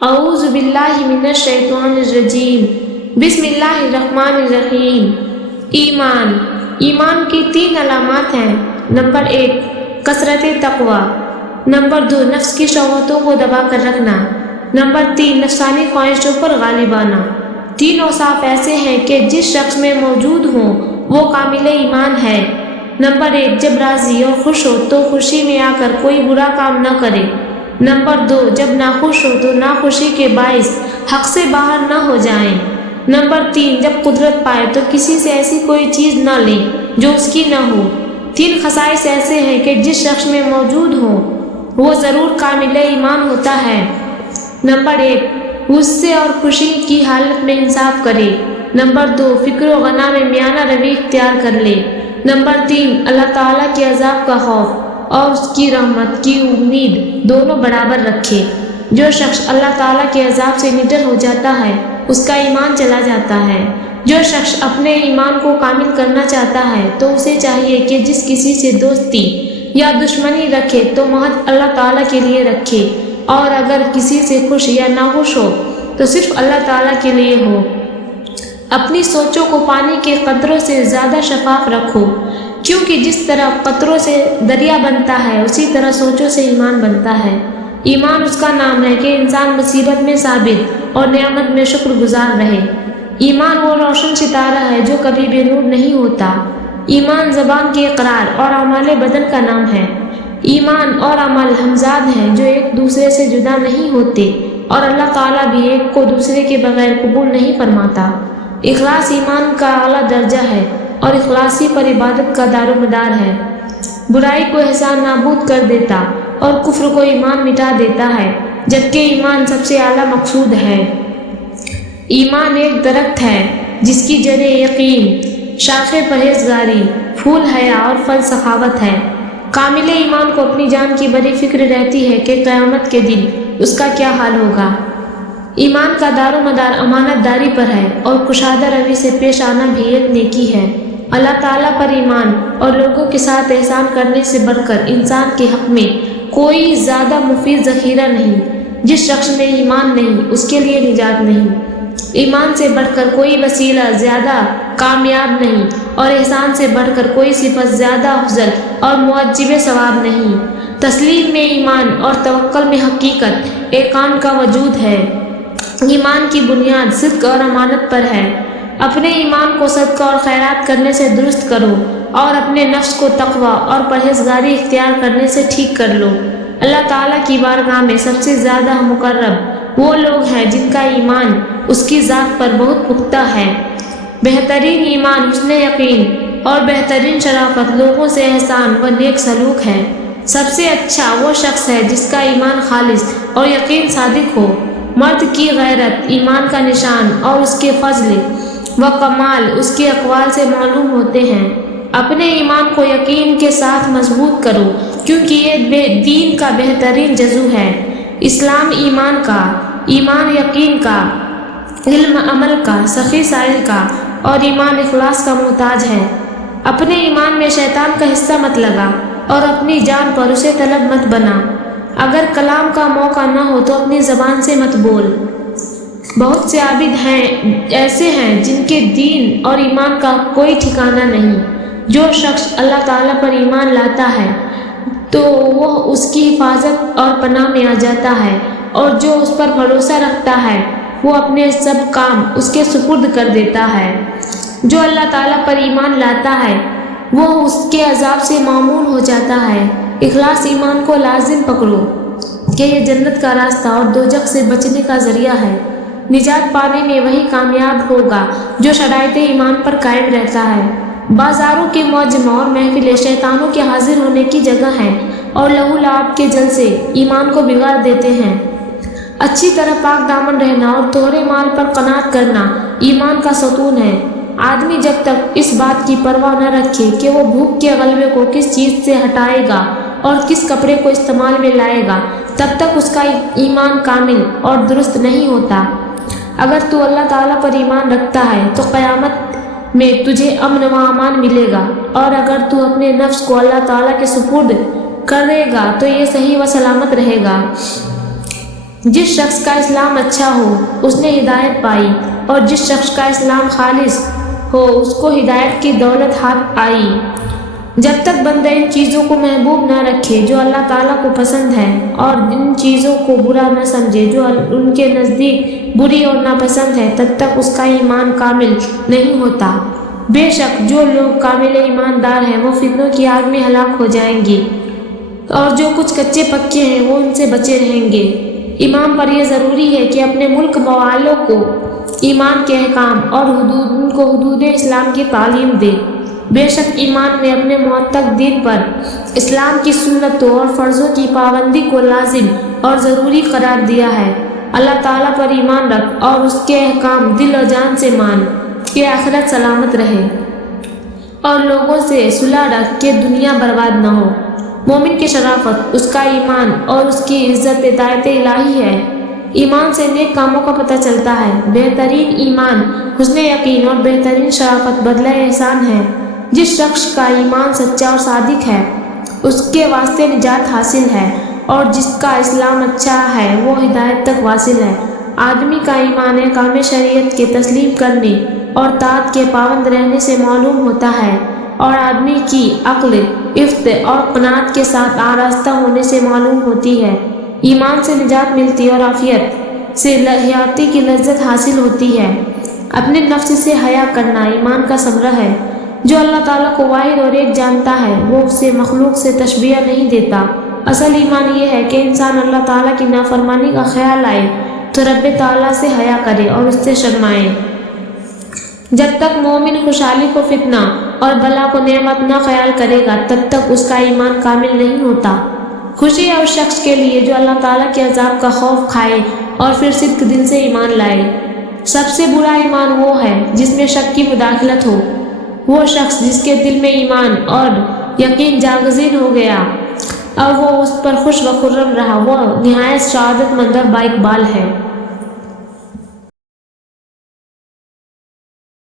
اعوذ باللہ من الشیطان الرجیم بسم اللہ الرحمن الرحیم۔ ایمان کی 3 علامات ہیں۔ نمبر 1 کثرت تقوی، نمبر 2 نفس کی شہوتوں کو دبا کر رکھنا، نمبر 3 نفسانی خواہشوں پر غالب آنا۔ 3 اوصاف ایسے ہیں کہ جس شخص میں موجود ہوں وہ کامل ایمان ہے۔ نمبر 1 جب راضی اور خوش ہو تو خوشی میں آ کر کوئی برا کام نہ کرے۔ نمبر 2 جب ناخوش ہو تو ناخوشی کے باعث حق سے باہر نہ ہو جائیں۔ نمبر 3 جب قدرت پائے تو کسی سے ایسی کوئی چیز نہ لیں جو اس کی نہ ہو۔ 3 خصائص ایسے ہیں کہ جس شخص میں موجود ہوں وہ ضرور کامل ایمان ہوتا ہے۔ نمبر 1 غصے اور خوشی کی حالت میں انصاف کرے۔ نمبر 2 فکر و غنا میں میانہ روی اختیار کر لے۔ نمبر 3 اللہ تعالیٰ کے عذاب کا خوف اور اس کی رحمت کی امید دونوں برابر رکھے۔ جو شخص اللہ تعالیٰ کے عذاب سے نڈر ہو جاتا ہے اس کا ایمان چلا جاتا ہے۔ جو شخص اپنے ایمان کو کامل کرنا چاہتا ہے تو اسے چاہیے کہ جس کسی سے دوستی یا دشمنی رکھے تو محض اللہ تعالیٰ کے لیے رکھے، اور اگر کسی سے خوش یا ناخوش ہو تو صرف اللہ تعالیٰ کے لیے ہو۔ اپنی سوچوں کو پانی کے قطروں سے زیادہ شفاف رکھو، کیونکہ جس طرح قطروں سے دریا بنتا ہے اسی طرح سوچوں سے ایمان بنتا ہے۔ ایمان اس کا نام ہے کہ انسان مصیبت میں صابر اور نعمت میں شکر گزار رہے۔ ایمان وہ روشن ستارہ ہے جو کبھی بے نور نہیں ہوتا۔ ایمان زبان کے اقرار اور اعمال بدن کا نام ہے۔ ایمان اور عمل ہمزاد ہیں جو ایک دوسرے سے جدا نہیں ہوتے، اور اللہ تعالیٰ بھی ایک کو دوسرے کے بغیر قبول نہیں فرماتا۔ اخلاص ایمان کا اعلیٰ درجہ ہے اور اخلاصی پر عبادت کا دار و مدار ہے۔ برائی کو احسان نابود کر دیتا اور کفر کو ایمان مٹا دیتا ہے، جبکہ ایمان سب سے اعلیٰ مقصود ہے۔ ایمان ایک درخت ہے جس کی جڑیں یقین، شاخیں پرہیزگاری، پھول حیا اور پھل سخاوت ہے۔ کامل ایمان کو اپنی جان کی بڑی فکر رہتی ہے کہ قیامت کے دن اس کا کیا حال ہوگا۔ ایمان کا دار و مدار امانت داری پر ہے، اور کشادہ روی سے پیش آنا بھی ایک نیکی ہے۔ اللہ تعالیٰ پر ایمان اور لوگوں کے ساتھ احسان کرنے سے بڑھ کر انسان کے حق میں کوئی زیادہ مفید ذخیرہ نہیں۔ جس شخص میں ایمان نہیں اس کے لیے نجات نہیں۔ ایمان سے بڑھ کر کوئی وسیلہ زیادہ کامیاب نہیں، اور احسان سے بڑھ کر کوئی صفت زیادہ افضل اور موجب ثواب نہیں۔ تسلیم میں ایمان اور توکل میں حقیقت ایقان کا وجود ہے۔ ایمان کی بنیاد صدق اور امانت پر ہے۔ اپنے ایمان کو صدقہ اور خیرات کرنے سے درست کرو، اور اپنے نفس کو تقوی اور پرہیزگاری اختیار کرنے سے ٹھیک کر لو۔ اللہ تعالیٰ کی بارگاہ میں سب سے زیادہ مقرب وہ لوگ ہیں جن کا ایمان اس کی ذات پر بہت پختہ ہے۔ بہترین ایمان حسن یقین اور بہترین شرافت لوگوں سے احسان و نیک سلوک ہے۔ سب سے اچھا وہ شخص ہے جس کا ایمان خالص اور یقین صادق ہو۔ مرد کی غیرت ایمان کا نشان اور اس کے فضل و کمال اس کے اقوال سے معلوم ہوتے ہیں۔ اپنے ایمان کو یقین کے ساتھ مضبوط کرو، کیونکہ یہ دین کا بہترین جزو ہے۔ اسلام ایمان کا، ایمان یقین کا، علم عمل کا، سخی سائل کا، اور ایمان اخلاص کا محتاج ہے۔ اپنے ایمان میں شیطان کا حصہ مت لگا، اور اپنی جان پر اسے طلب مت بنا۔ اگر کلام کا موقع نہ ہو تو اپنی زبان سے مت بول۔ بہت سے عابد ایسے ہیں جن کے دین اور ایمان کا کوئی ٹھکانہ نہیں۔ جو شخص اللہ تعالیٰ پر ایمان لاتا ہے تو وہ اس کی حفاظت اور پناہ میں آ جاتا ہے، اور جو اس پر بھروسہ رکھتا ہے وہ اپنے سب کام اس کے سپرد کر دیتا ہے۔ جو اللہ تعالیٰ پر ایمان لاتا ہے وہ اس کے عذاب سے معمون ہو جاتا ہے۔ اخلاص ایمان کو لازم پکڑو کہ یہ جنت کا راستہ اور دوزخ سے بچنے کا ذریعہ ہے۔ نجات پانے میں وہی کامیاب ہوگا جو شرائط ایمان پر قائم رہتا ہے۔ بازاروں کے مجمع اور محفلیں شیطانوں کے حاضر ہونے کی جگہ ہیں، اور لہو لعاب کے جلسے ایمان کو بگاڑ دیتے ہیں۔ اچھی طرح پاک دامن رہنا اور تھوڑے مال پر قناعت کرنا ایمان کا ستون ہے۔ آدمی جب تک اس بات کی پرواہ نہ رکھے کہ وہ بھوک کے غلبے کو کس چیز سے ہٹائے گا اور کس کپڑے کو استعمال میں لائے گا، تب تک اس کا ایمان کامل اور درست نہیں ہوتا۔ اگر تو اللہ تعالیٰ پر ایمان رکھتا ہے تو قیامت میں تجھے امن و امان ملے گا، اور اگر تو اپنے نفس کو اللہ تعالیٰ کے سپرد کرے گا تو یہ صحیح و سلامت رہے گا۔ جس شخص کا اسلام اچھا ہو اس نے ہدایت پائی، اور جس شخص کا اسلام خالص ہو اس کو ہدایت کی دولت ہاتھ آئی۔ جب تک بندہ ان چیزوں کو محبوب نہ رکھے جو اللہ تعالیٰ کو پسند ہے، اور ان چیزوں کو برا نہ سمجھے جو ان کے نزدیک بری اور ناپسند ہے، تب تک اس کا ایمان کامل نہیں ہوتا۔ بے شک جو لوگ کامل ایماندار ہیں وہ فتنوں کی آگ میں ہلاک ہو جائیں گے، اور جو کچھ کچے پکے ہیں وہ ان سے بچے رہیں گے۔ امام پر یہ ضروری ہے کہ اپنے ملک والوں کو ایمان کے احکام اور ان کو حدود اسلام کی تعلیم دے۔ بے شک ایمان نے اپنے معتق دین پر اسلام کی سنتوں اور فرضوں کی پابندی کو لازم اور ضروری قرار دیا ہے۔ اللہ تعالیٰ پر ایمان رکھ اور اس کے احکام دل اور جان سے مان کہ آخرت سلامت رہے، اور لوگوں سے صلح رکھ کہ دنیا برباد نہ ہو۔ مومن کی شرافت اس کا ایمان اور اس کی عزت اطاعت الہی ہے۔ ایمان سے نیک کاموں کا پتہ چلتا ہے۔ بہترین ایمان حسن یقین اور بہترین شرافت بدلہ احسان ہے۔ جس شخص کا ایمان سچا اور صادق ہے اس کے واسطے نجات حاصل ہے، اور جس کا اسلام اچھا ہے وہ ہدایت تک واصل ہے۔ آدمی کا ایمان احکام شریعت کے تسلیم کرنے اور طاعت کے پابند رہنے سے معلوم ہوتا ہے، اور آدمی کی عقل عفت اور قناعت کے ساتھ آراستہ ہونے سے معلوم ہوتی ہے۔ ایمان سے نجات ملتی اور عافیت سے حیاتی کی لذت حاصل ہوتی ہے۔ اپنے نفس سے حیا کرنا ایمان کا ثمرہ ہے۔ جو اللہ تعالیٰ کو واحد اور ایک جانتا ہے وہ اسے مخلوق سے تشبیہ نہیں دیتا۔ اصل ایمان یہ ہے کہ انسان اللہ تعالیٰ کی نافرمانی کا خیال آئے تو رب تعالیٰ سے حیا کرے اور اس سے شرمائے۔ جب تک مومن خوشحالی کو فتنہ اور بلا کو نعمت نہ خیال کرے گا تب تک اس کا ایمان کامل نہیں ہوتا۔ خوشی ہے اس شخص کے لیے جو اللہ تعالیٰ کے عذاب کا خوف کھائے اور پھر صدق دل سے ایمان لائے۔ سب سے برا ایمان وہ ہے جس میں شک کی مداخلت ہو۔ وہ شخص جس کے دل میں ایمان اور یقین جاگزین ہو گیا اور وہ اس پر خوش و خرم رہا، وہ نہایت سعادت مند اور بااقبال ہے۔